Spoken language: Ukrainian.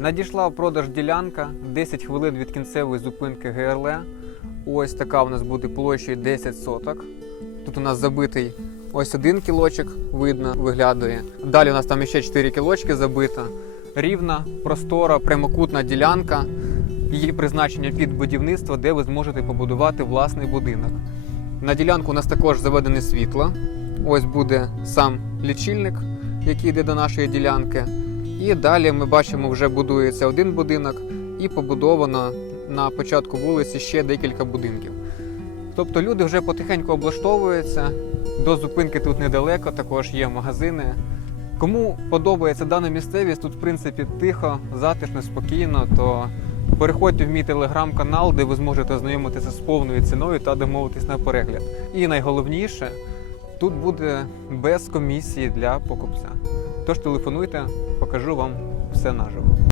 Надійшла в продаж ділянка 10 хвилин від кінцевої зупинки ГРЛ. Ось така у нас буде площею 10 соток. Тут у нас забитий ось один кілочок, видно, виглядає. Далі у нас там ще 4 кілочки забита. Рівна, простора, прямокутна ділянка. Її призначення під будівництво, де ви зможете побудувати власний будинок. На ділянку у нас також заведене світло. Ось буде сам лічильник, який йде до нашої ділянки. І далі ми бачимо, вже будується один будинок, і побудовано на початку вулиці ще декілька будинків. Тобто люди вже потихеньку облаштовуються. До зупинки тут недалеко, також є магазини. Кому подобається дана місцевість, тут в принципі тихо, затишно, спокійно, то переходьте в мій телеграм-канал, де ви зможете ознайомитися з повною ціною та домовитись на перегляд. І найголовніше, тут буде без комісії для покупця. Тож телефонуйте, покажу вам все наживо.